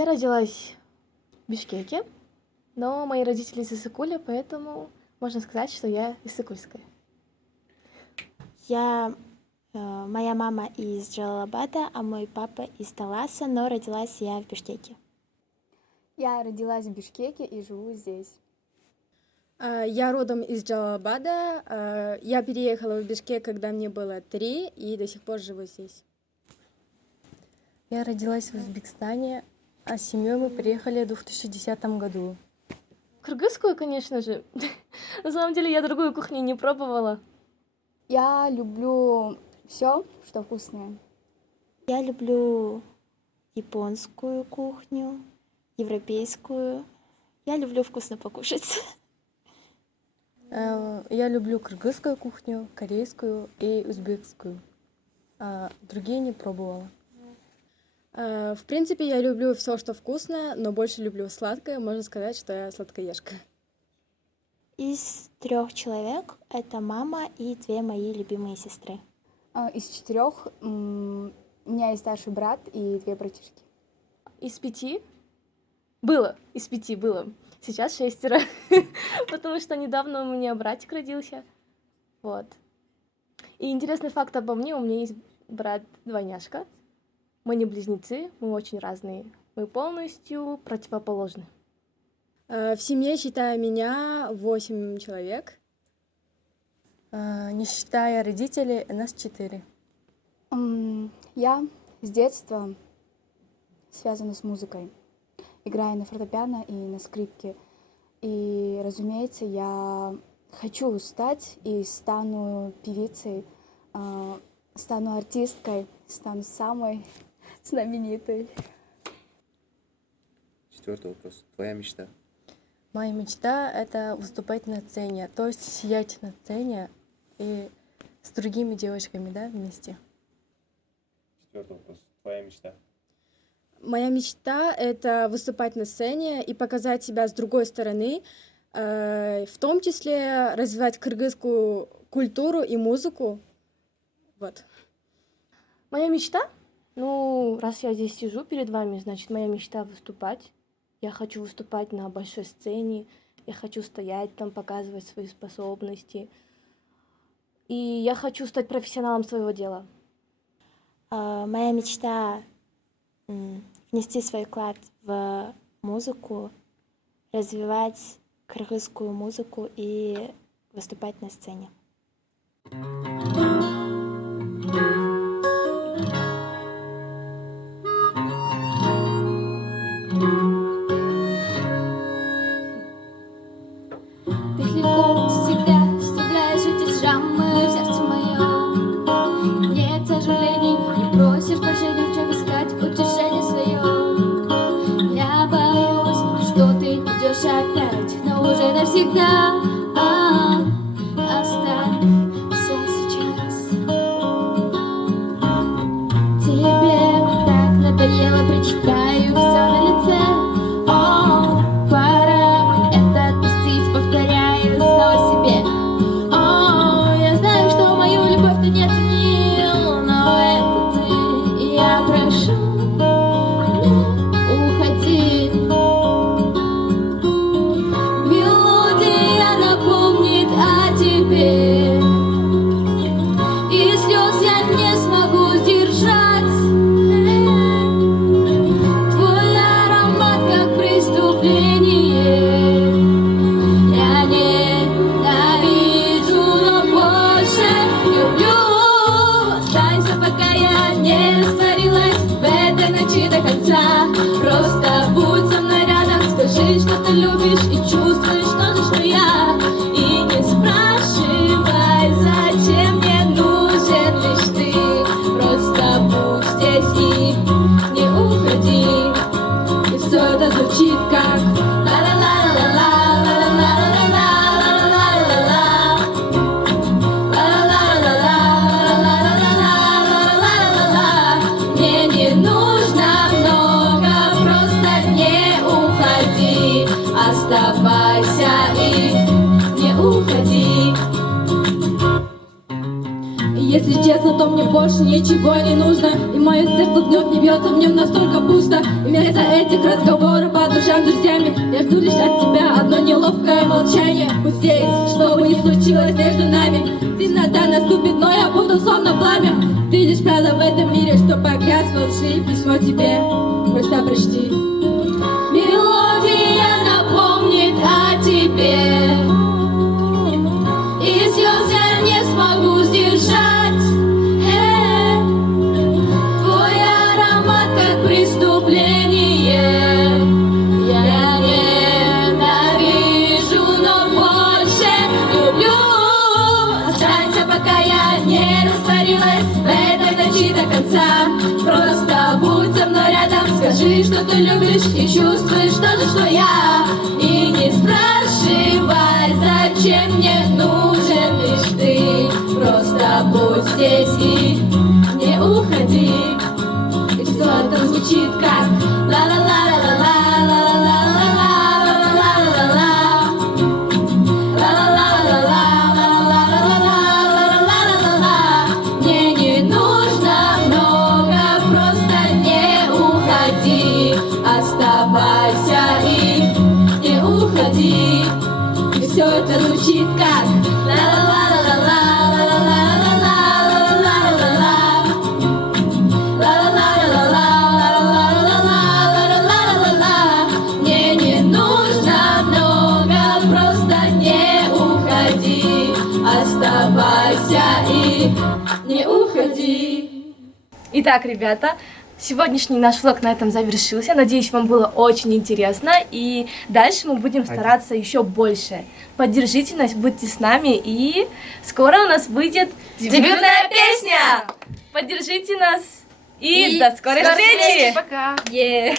Я родилась в Бишкеке, но мои родители из Иссыкуля, поэтому можно сказать, что я иссыкульская. Моя мама из Джалалабада, а мой папа из Таласа, но родилась я в Бишкеке. Я родилась в Бишкеке и живу здесь. Я родом из Джалалабада. Я переехала в Бишкек, когда мне было 3, и до сих пор живу здесь. Я родилась в Узбекистане, а с семьей мы приехали в 2010 году. Кыргызскую, конечно же. На самом деле я другую кухню не пробовала. Я люблю все, что вкусное. Я люблю японскую кухню, европейскую. Я люблю вкусно покушать. Я люблю кыргызскую кухню, корейскую и узбекскую. А другие не пробовала. В принципе, я люблю все, что вкусное, но больше люблю сладкое. Можно сказать, что я сладкоежка. Из 3 человек это мама и 2 мои любимые сестры. Из 4 у меня есть старший брат и 2 братишки. Из 5? Из 5 было. Сейчас 6. Потому что недавно у меня братик родился. Вот. И интересный факт обо мне. У меня есть брат-двойняшка. Мы не близнецы, мы очень разные. Мы полностью противоположны. В семье, считая меня, 8 человек. Не считая родителей, нас 4. Я с детства связана с музыкой. Играю на фортепиано и на скрипке. И, разумеется, я хочу стать и стану певицей, стану артисткой, стану самой знаменитой. 4-й вопрос. Твоя мечта? Моя мечта — это выступать на сцене, то есть сиять на сцене и с другими девочками, да, вместе. 4-й вопрос. Твоя мечта? Моя мечта — это выступать на сцене и показать себя с другой стороны, в том числе развивать кыргызскую культуру и музыку. Вот. Моя мечта? Ну, раз я здесь сижу перед вами, значит, моя мечта выступать. Я хочу выступать на большой сцене, я хочу стоять там, показывать свои способности. И я хочу стать профессионалом своего дела. Моя мечта внести свой вклад в музыку, развивать кыргызскую музыку и выступать на сцене. Ты легко всегда вставляешь эти шрамы в сердце моем. Нет сожалений, не просишь прощения, в чем искать утешение свое. Я боюсь, что ты уйдешь опять, но уже навсегда. Останься сейчас. Тебе так надоело, прочитаю все на лице. Пора это отпустить, повторяю снова себе. Я знаю, что мою любовь ты не оценил, но это ты, и я прошу, не уходи. Мелодия напомнит о тебе, и слез я не смогу сдержать. Твой аромат как преступление. Я ненавижу, но больше люблю. Останься, пока я не растворилась в этой ночи до конца. Просто будь со мной рядом, скажи, что ты любишь и чувствуешь то же, что я. И не спрашивай, зачем мне нужен лишь ты. Просто будь здесь и не уходи. И все это звучит как мне не нужно много, просто не уходи. Оставайся и не уходи. Если честно, то мне больше ничего не нужно. И мое сердце вновь не бьется, в нем настолько пусто. И вместо этих разговоров по душам друзьями я жду лишь от тебя одно неловкое молчание. Будь здесь, что бы ни случилось между нами. Темнота наступит, но я буду словно пламя. Ты лишь правда в этом мире, что погряз во лжи. Письмо тебе, просто прочти. Мелодия напомнит о тебе, и слез я не смогу сдержать. Твой аромат как преступление. Я ненавижу, но больше люблю. Останься, пока я не растворилась в этой ночи до конца. Просто будь со мной рядом, скажи, что ты любишь и чувствуешь то же, что я. И не спрашивай, зачем мне нужен лишь ты. Просто будь здесь и не уходи. И все это звучит как мне не нужно много, просто не уходи. Оставайся и не уходи. И все это звучит как мне не нужно много, просто не уходи. Оставайся и не уходи. Итак, ребята, сегодняшний наш влог на этом завершился. Надеюсь, вам было очень интересно. И дальше мы будем стараться еще больше. Поддержите нас, будьте с нами. И скоро у нас выйдет дебютная песня. Поддержите нас. И до скорой встречи. Пока. Yeah.